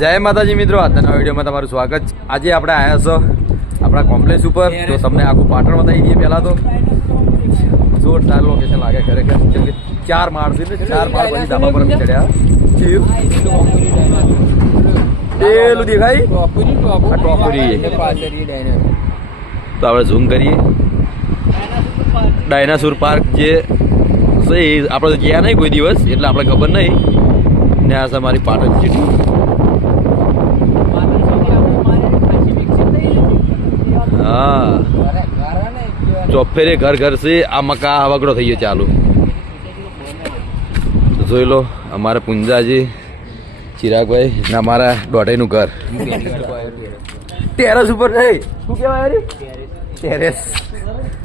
જય માતાજી મિત્રો, આજના વિડીયોમાં તમારું સ્વાગત. આજે આપણે આવ્યા છો આપણા કોમ્પ્લેક્સ ઉપર. તો તમને આખું પાટણ બતાવી દઈએ. પહેલાં તો જોરદાર લોકેશન લાગે ખરેખર, કેમ કે 4 માળ છે ને 4 માળ પછી ધાબા પર ચડ્યા. પેલું દેખાય ટોપરી. તો આપણે ઝૂમ કરીએ. ડાયનાસોર પાર્ક જે છે આપણે ગયા નહીં કોઈ દિવસ, એટલે આપણે ખબર નહીં. ને આ છે મારી પાટણ સિટી. હા, ચોફેરે ઘર ઘર છે. આ મકા વગડો થઈ ગયો ચાલુ. જોઈ લો, અમારા પુંજાજી ચિરાગભાઈ ને અમારા દોઢાઈનું ઘર ટેરેસ ઉપર. શું કહેવાય? ટેરેસ.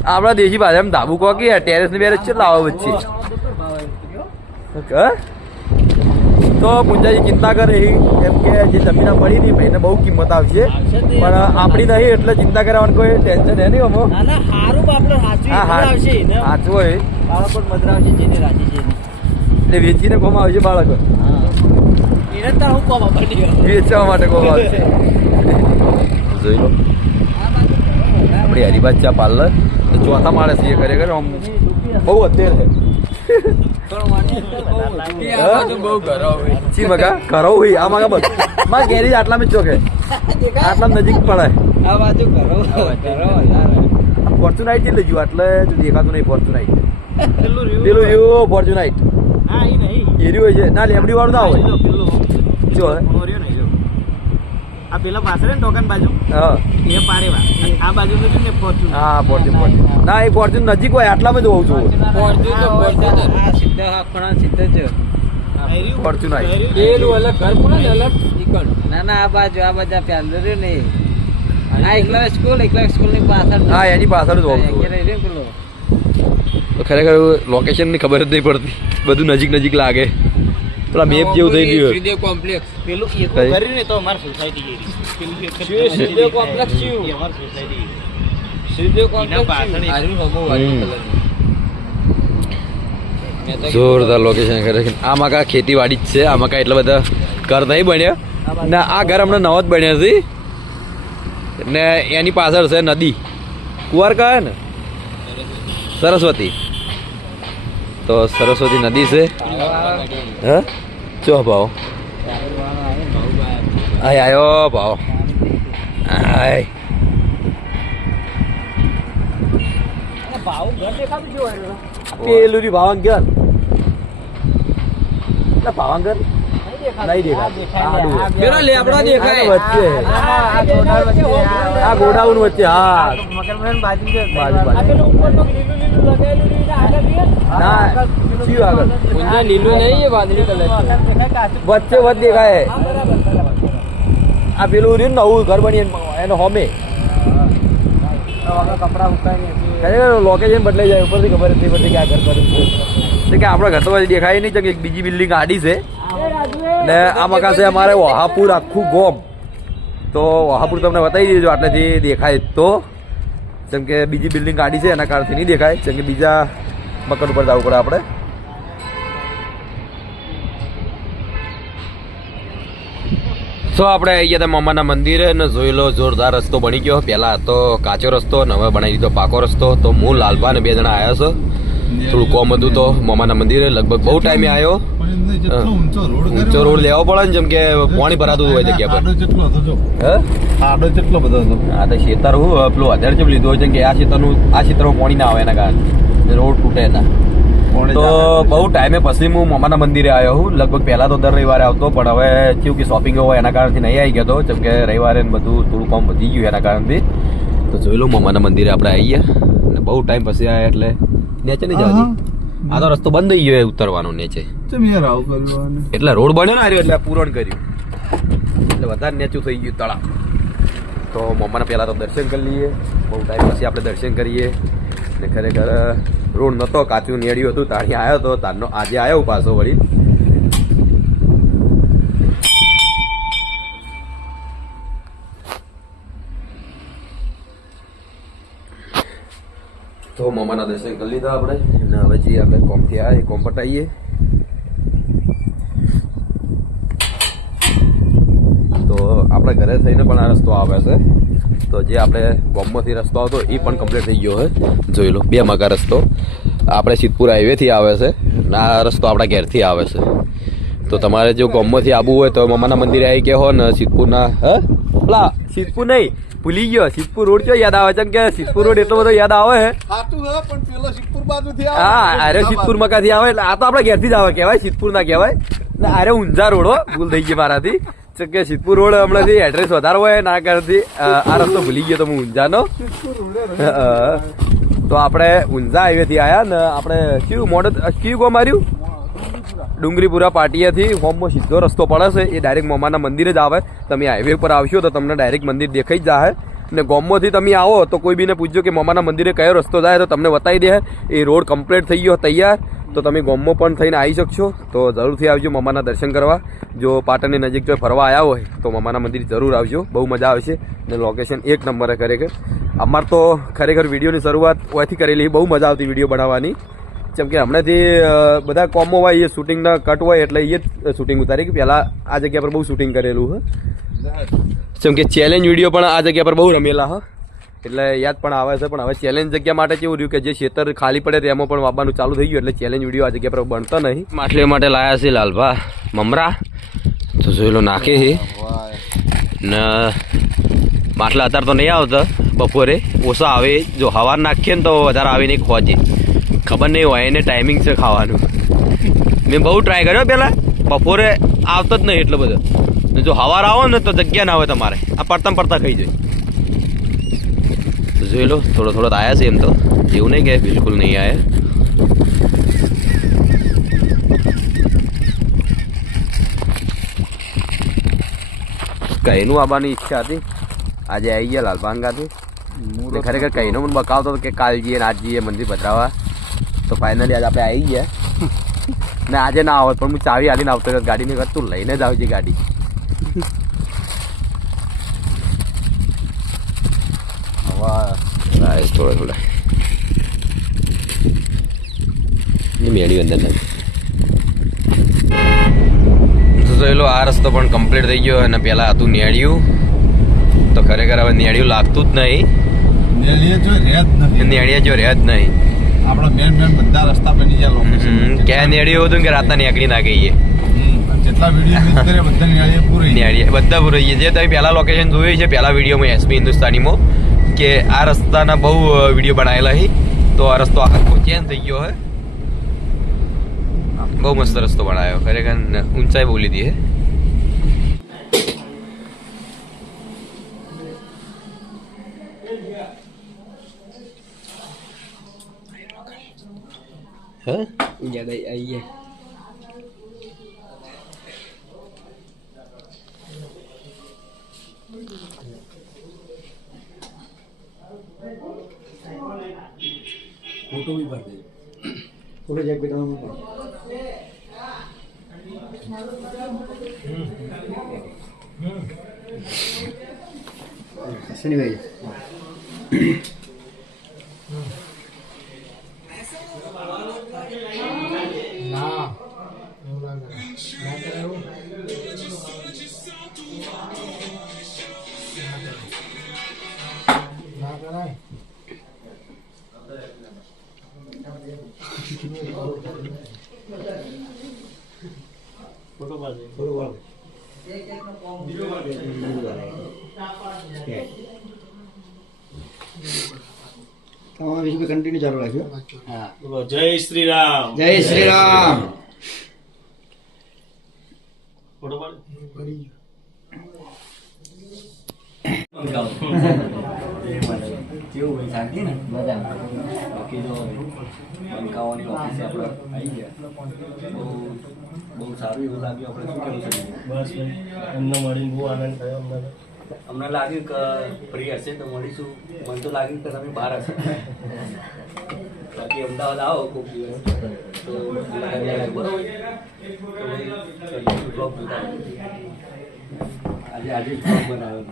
આપણા દેશી ભાષામાં ધાબુ કહો કે ટેરેસ ની બેરેસ છે લાવો વચ્ચે. તો પુંજાજી ચિંતા કરે કેમ કે જે જમીન મળી નહીં ભાઈને બહુ કિંમત આવશે, પણ આપણી નહીં એટલે ચિંતા કરવાનું કોઈ ટેન્શન હે નહીં. અમો સાચું હોય એટલે વેચીને કોમ આવશે બાળકો, વેચવા માટે કોમ આવશે. જોઈ લો, આપણી હરિભાત ચા પાર્લર ચોથા માળે છીએ. ખરેખર આમ બહુ અત્યારે કરો હોય આ માગા બસ મારા ગેરેજ આટલામાં જ ચોકે, આટલા નજીક પડે. ફોર્ચ્યુનાઇટ એટલે જો એટલે દેખાતું નહીં. ફોર્ચ્યુનાઇટ પેલું એવું ફોર્ચ્યુનાઇટ એર્યું હોય છે ના, લેમડી વાળું ના હોય. જો આ પેલા પાછળ ને ટોકન બાજુ હા એ પારેવા આ બાજુ તો ને ફોર્ચ્યુન. હા ફોર્ચ્યુન ના, એ ફોર્ચ્યુન નજીક હોય આટલામાં જ હોઉં છું. ફોર્ચ્યુન આ સીધા આખણા સીધા જ ફોર્ચ્યુનાઇટ પેલું અલગ ઘર પૂરા ને અલગ ઈકણ. ના ના આ બાજુ પ્યાલ રે ને આ એકલા સ્કૂલ ની પાછળ. હા એની પાછળ જ હોઉં છું. તો ખરેખર લોકેશન ની ખબર જ નહીં પડતી, બધું નજીક નજીક લાગે. પેલા મેપ જેવું થઈ ગયું. શ્રીદેવ કોમ્પ્લેક્સ પેલું એક કરી ને તો અમાર સોસાયટી જેવી શ્રીદેવ કોમ્પ્લેક્સ છે અમાર સોસાયટી. શ્રીદેવ કોમ્પ્લેક્સ પાછળ આર્યું હમો વાળી કલર. જોરદાર લોકેશન ખરેખર. આ મકા ખેતીવાડી જ છે. આ મકા એટલા બધા ઘર નહીં બન્યા ને આ ઘર હમણાં નવા જ બન્યા છે. ને એની પાછળ છે નદી, કુવાર કહે ને સરસ્વતી. તો સરસ્વતી નદી છે. હા ચો ભાવ આય આયો ભાવ આય પેલું રી ભાવાંગર ભાવાંગર નહીં દેખાય વચ્ચે આ ગોડાઉન વચ્ચે. હા લીલું નહીં વાદળી કલર વચ્ચે વચ્ચે દેખાય. આ પેલું રહ્યું નવું ઘર બની એનો હોમે કપડા ઉકાય લોકેશન બદલાઈ જાય. ઉપરથી ખબર નથી પડતી કે આ ઘર કર્યું છે કે આપણા ઘર તો દેખાય નહીં. એક બીજી બિલ્ડિંગ આડી છે ને આ મકાન છે અમારે વહાપુર આખું ગોમ. તો વહાપુર તમને બતાવી દેજો આટલેથી દેખાય. તો જેમ કે બીજી બિલ્ડિંગ આડી છે એના કારણથી નહીં દેખાય, જેમ કે બીજા મકાન ઉપર જવું પડે આપણે. તો આપણે આવી ગયા હતા મામાના મંદિરે ને જોઈ લો જોરદાર રસ્તો બની ગયો. પહેલા હતો કાચો રસ્તો ને હવે બનાવી દીધો પાકો રસ્તો. તો હું લાલભા ને 2 જણા આવ્યા છો. થોડું કોમ હતું તો મામાના મંદિરે લગભગ બહુ ટાઈમે આવ્યો. ઊંચો રોડ લેવો પડે ને, જેમ કે પાણી ભરાતું હોય જગ્યા પર. આડો કેટલો બધો હતો. હા તો ખેતર હું પેલું વધારે જેમ લીધું હોય છે કે આ ખેતરમાં પાણી ના આવે એના કારણે રોડ તૂટે એના. તો બહુ ટાઈમે પછી હું મામાના મંદિરે આવ્યો હું. લગભગ પહેલા તો દર રવિવારે આવતો, પણ હવે કેવું કે શોપિંગ હોય એના કારણથી નહીં આવી ગયો હતો, જેમ કે રવિવારે બધું થોડું કામ વધી ગયું એના કારણથી. તો જોઈ લો મામાના મંદિરે આપણે આવી ગયા. બહુ ટાઈમ પછી આવ્યા એટલે નેચે નહીં જવાથી. આ તો રસ્તો બંધ થઈ ગયો ઉતરવાનો નેચે, એટલે રોડ બન્યો ને આવ્યો એટલે પૂરણ કર્યું એટલે વધારે નેચું થઈ ગયું તળાવ. તો મમ્માના પહેલા તો દર્શન કરી લઈએ. બહુ ટાઈમ પછી આપણે દર્શન કરીએ. ને ખરેખર રોડ નહોતો, કાચું નેડ્યું હતું. તાણી આવ્યો હતો તારનો આજે આવ્યો પાછો વળી. તો મામાના દર્શન કરી લીધા આપણે. અને હવે જે આપણે કોમથી આવ્યા એ કોમ પટાઈએ. આપણે ઘરે થઈને પણ આ રસ્તો આવે છે. તો જે આપણે ગામમાંથી રસ્તો આવતો એ પણ કમ્પ્લીટ થઈ ગયો છે. જોઈ લો 2 મગા રસ્તો આપણે સિદ્ધપુર હાઈવેથી આવે છે. આ રસ્તો આપણા ઘેરથી આવે છે. તો તમારે જો ગામમાંથી આવવું હોય તો મમ્માના મંદિરે આવી ગયા હો ને સિદ્ધપુરના પેલા સિદ્ધપુર નહીં ભૂલી ગયો સિદ્ધપુર રોડ ક્યાં યાદ આવે છે કે સિદ્ધપુર રોડ એટલો બધો યાદ આવે છે. હા અરે સિદ્ધપુર મકાથી આવે એટલે આ તો આપણા ઘેરથી જ આવે કહેવાય સિદ્ધપુર ના કહેવાય. અરે ઊંઝા રોડ હો ભૂલ થઈ ગઈ મારાથી કે સિદ્ધપુર રોડ હમણાંથી એડ્રેસ વધારે હોય ના કરતી આ રસ્તો ભૂલી ગયો તો હું ઊંઝાનો. તો આપણે ઊંઝા હાઈવેથી આવ્યા ને આપણે કયું મોડલ કયું ગો માર્યું ડુંગરીપુરા પાટિયાથી હોમમાં સીધો રસ્તો પડે છે. એ ડાયરેક્ટ મમ્માના મંદિરે જ આવે. તમે હાઈવે પર આવશો તો તમને ડાયરેક્ટ મંદિર દેખાઈ જ જાય. ને ગામમાંથી તમે આવો તો કોઈ બીને પૂછજો કે મમ્માના મંદિરે કયો રસ્તો જાય તો તમને બતાવી દે. એ રોડ કમ્પ્લીટ થઈ ગયો તૈયાર. તો તમે ગામમાં પણ થઈને આવી શકશો. તો જરૂરથી આવજો મમ્માના દર્શન કરવા. જો પાટણની નજીક જો ફરવા આવ્યા હોય તો મમ્માના મંદિર જરૂર આવજો. બહુ મજા આવશે ને લોકેશન 1 નંબરે ખરેખર. અમારે તો ખરેખર વિડીયોની શરૂઆત ઓયથી કરેલી. બહુ મજા આવતી વિડીયો બનાવવાની. જેમ કે હમણાંથી બધા કોમો હોય એ શૂટિંગના કટ હોય એટલે એ જ શૂટિંગ ઉતારી કે પહેલાં આ જગ્યા પર બહુ શૂટિંગ કરેલું હ. જેમ કે ચેલેન્જ વિડીયો પણ આ જગ્યા પર બહુ રમેલા હ એટલે યાદ પણ આવે છે. પણ હવે ચેલેન્જ જગ્યા માટે કેવું રહ્યું કે જે ખેતર ખાલી પડે તેમાં પણ વાવવાનું ચાલુ થઈ ગયું એટલે ચેલેન્જ વિડીયો આ જગ્યા પર બનતો નહીં. માટલીઓ માટે લાયા છે લાલભા મમરા. તો જોઈ લો નાખે છે ને માટલા અત્યારે તો નહીં આવતા બપોરે ઓછા આવે. જો હવાર નાખીએ ને તો વધારે આવીને ખોજે ખબર નહીં હોય એને ટાઈમિંગ છે ખાવાનું. મેં બહુ ટ્રાય કર્યો પહેલાં બપોરે આવતો જ નહીં એટલો બધો. જો હવાર આવો ને તો જગ્યા ના હોય તમારે આ પડતા ખાઈ જાય. તો જોઈ લો થોડો આવ્યા છે એમ તો એવું નહીં કે બિલકુલ નહીં આવ્યા. કઈનું આવવાની ઈચ્છા હતી આજે આવી ગયા લાલભાંગાથી. ખરેખર કઈનો મને બકાવતો હતો કે કાલ જઈએ ને આજ જઈએ મંદિર પધરાવા. તો ફાઇનલી આજે આપણે આવી ગયા ને આજે ના આવત પણ હું ચાવી આલીને આવતો હતો ગાડીની વખત તું લઈને જ આવજે ગાડી. થોડા મેળી અંદર જોઈ લો. આ રસ્તો પણ કમ્પ્લીટ થઈ ગયો અને પેલા હતું નેળિયું. તો ખરેખર હવે નેળિયું લાગતું જ નહીં. નેળિયા જો રહ્યા જ નહીં. આપણા મેન બધા રસ્તા બની ગયા લોકેશન. ક્યાં નેળિયું હતું કે રાતના નીકળી ના ગઈએ. જેટલા વિડીયો મિસ કરે બધા નેળિયા પૂરી બધા પૂરી જે તમે પહેલા લોકેશન જોયું છે પહેલા વિડીયોમાં એસપી હિન્દુસ્તાનીમાં કે આ રસ્તાના બહુ વિડીયો બનાવેલા છે. તો આ રસ્તો આખો ચેન્જ થઈ ગયો હે. બહુ મસ્ત રસ્તો બનાવ્યો ખરેખર ઊંચાઈ બહુ લીધી હે. આઈએ फोटो भी भर दे फोटो जैक बेटा सनी भाई ना फोटो बाल कंटिन्यू चालू राख्यो. जय श्री राम. जय श्री राम. फोटो बाल કેવું હોય શાંતિ ને મજા બાકી જો બંકાવાની ઓફિસે આપણે આવી ગયા બહુ સારું એવું લાગ્યું. આપણે શું કહેવું છે બસ એમને મળીને બહુ આનંદ થયો. અમને લાગ્યું કે ફ્રી હશે તો મળીશું. મને તો લાગ્યું કે તમે બહાર હશે. બાકી અમદાવાદ આવો ખૂબ દિવસ તો બરોબર આજે બ્લોગ બનાવ્યો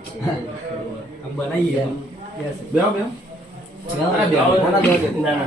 આમ બનાવીએ. ના